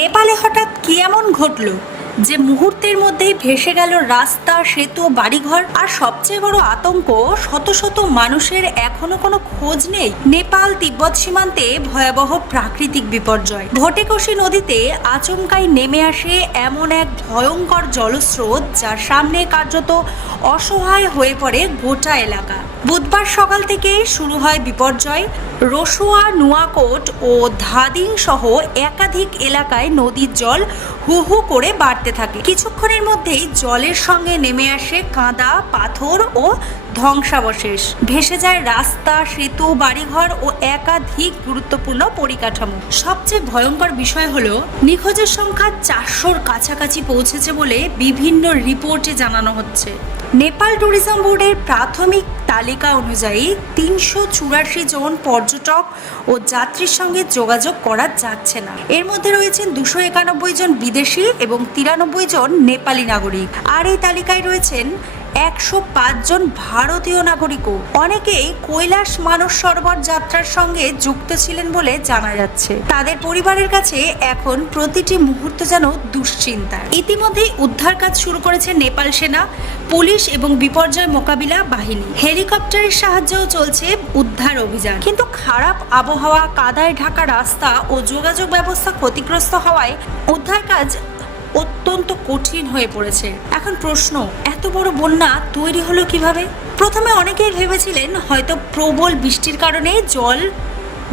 নেপালে হঠাৎ কি এমন ঘটল যে মুহূর্তের মধ্যেই ভেসে গেল রাস্তা, সেতু, বাড়িঘর। আর সবচেয়ে বড় আতঙ্ক, শত শত মানুষের এখনো কোনো খোঁজ নেই। নেপাল তিব্বত সীমান্তে ভয়াবহ প্রাকৃতিক বিপর্যয়। ভোটেকোশি নদীতে আচমকাই নেমে আসে এমন এক ভয়ঙ্কর জলস্রোত, যার সামনে কার্যত অসহায় হয়ে পড়ে গোটা এলাকা। বুধবার সকাল থেকে শুরু হয় বিপর্যয়। রসুয়া, নুয়াকোট ও ধাদিং সহ একাধিক এলাকায় নদীর জল হু হু করে বাড়তে থাকে। কিছুক্ষণের মধ্যেই জলের সঙ্গে নেমে আসে কাদা, পাথর ও ধ্বংসাবশেষ। ভেসে যায় রাস্তা, সেতু, বাড়িঘর ও একাধিক গুরুত্বপূর্ণ পরিকাঠামো। সবচেয়ে ভয়ঙ্কর বিষয় হলো নিখোঁজের সংখ্যা 400-র কাছাকাছি পৌঁছেছে বলে বিভিন্ন রিপোর্টে জানানো হচ্ছে। নেপাল ট্যুরিজম বোর্ডের প্রাথমিক তালিকা অনুযায়ী 384 জন পর্যটক ও যাত্রীর সঙ্গে যোগাযোগ করা যাচ্ছে না। এর মধ্যে রয়েছেন 291 জন বিদেশি এবং 93 জন নেপালি নাগরিক। আর এই তালিকায় রয়েছেন 105 জন ভারতীয় নাগরিকও। অনেকেই কৈলাস মানস সরোবর যাত্রার সঙ্গে যুক্ত ছিলেন বলে জানা যাচ্ছে। তাদের পরিবারের কাছে এখন প্রতিটি মুহূর্ত যেন দুশ্চিন্তার। ইতিমধ্যেই উদ্ধার কাজ শুরু করেছে নেপাল সেনা, পুলিশ এবং বিপর্যয় মোকাবিলা বাহিনী। হেলিকপ্টারের সাহায্যেও চলছে উদ্ধার অভিযান। কিন্তু খারাপ আবহাওয়া, কাদায় ঢাকা রাস্তা ও যোগাযোগ ব্যবস্থা ক্ষতিগ্রস্ত হওয়ায় উদ্ধার কাজ অত্যন্ত কঠিন হয়ে পড়েছে। এখন প্রশ্ন, এত বড় বন্যা তৈরি হলো কিভাবে? প্রথমে অনেকেই ভেবেছিলেন হয়তো প্রবল বৃষ্টির কারণে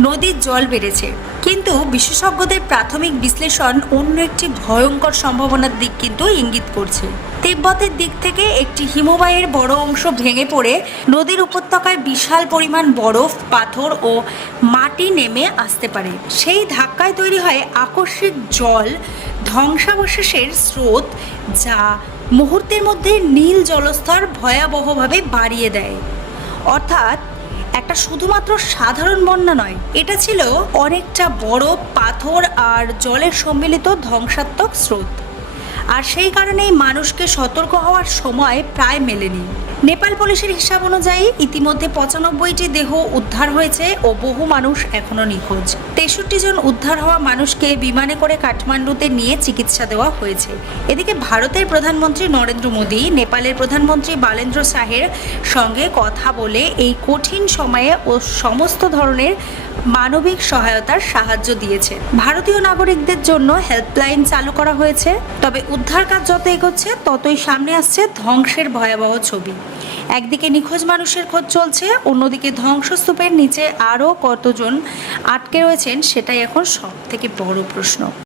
নদীর জল বেড়েছে, কিন্তু বিশেষজ্ঞদের প্রাথমিক বিশ্লেষণ অন্য একটি ভয়ঙ্কর সম্ভাবনার দিক কিন্তু ইঙ্গিত করছে। তিব্বতের দিক থেকে একটি হিমবাহের বড় অংশ ভেঙে পড়ে নদীর উপত্যকায় বিশাল পরিমাণ বরফ, পাথর ও মাটি নেমে আসতে পারে। সেই ধাক্কায় তৈরি হয় আকস্মিক জল ধ্বংসাবশেষের স্রোত, যা মুহূর্তের মধ্যে নীল জলস্তর ভয়াবহভাবে বাড়িয়ে দেয়। অর্থাৎ একটা শুধুমাত্র সাধারণ বন্যা নয়, এটা ছিল অনেকটা বরফ, পাথর আর জলের সম্মিলিত ধ্বংসাত্মক স্রোত। আর সেই কারণেই মানুষকে সতর্ক হওয়ার সময় প্রায় মেলেনি। নেপাল পুলিশের হিসাব অনুযায়ী ইতিমধ্যে 95টি দেহ উদ্ধার হয়েছে ও বহু মানুষ এখনো নিখোঁজ। 63 জন উদ্ধার হওয়া মানুষকে বিমানে করে কাঠমান্ডুতে নিয়ে চিকিৎসা দেওয়া হয়েছে। এদিকে ভারতের প্রধানমন্ত্রী নরেন্দ্র মোদী নেপালের প্রধানমন্ত্রী বালেন্দ্র শাহের সঙ্গে কথা বলে এই কঠিন সময়ে ও সমস্ত ধরনের মানবিক সহায়তার সাহায্য দিয়েছে। ভারতীয় নাগরিকদের জন্য হেল্পলাইন চালু করা হয়েছে। তবে উদ্ধার কাজ যত এগোচ্ছে ততই সামনে আসছে ধ্বংসের ভয়াবহ ছবি। একদিকে নিখোঁজ মানুষের খোঁজ চলছে, অন্যদিকে ধ্বংসস্তূপের নিচে আরও কতজন আটকে রয়েছেন সেটাই এখন সব থেকে বড় প্রশ্ন।